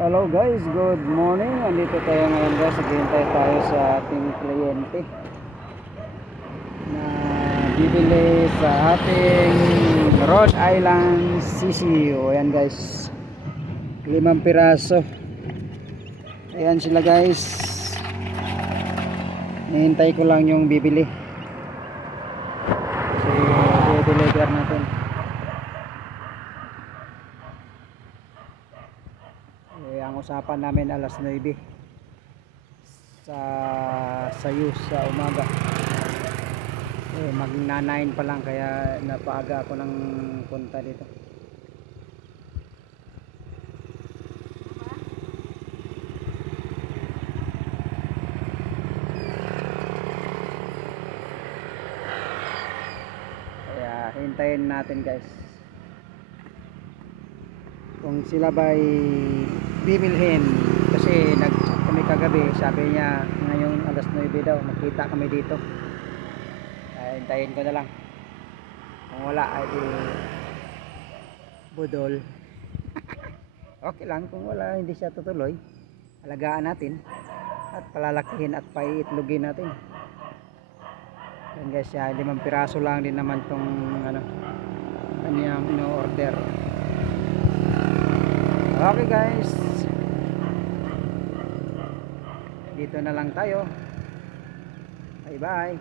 Hello guys, good morning. Andito tayo ngayon guys, naghihintay tayo sa ating kliyente na bibili sa ating Rhode Island CCU. Ayan guys, 5 piraso. Ayan sila guys, nihintay ko lang yung bibili kasi i-deliver natin. Ang usapan namin alas 9 sa Sayus sa umaga. Magna 9 pa lang, kaya napaaga ako ng punta dito. Kaya hintayin natin guys kung sila ba'y bibilhin, kasi nag-chat kami kagabi, sabi niya ngayon alas 9 daw makita kami dito. Hintayin ko na lang, kung wala ay budol. Okay lang, kung wala hindi siya tutuloy, alagaan natin at palalakihin at paiitlogin natin. Yan guys, 5 piraso lang din naman tong kanyang ino-order. Okay guys, dito na lang tayo. Bye bye.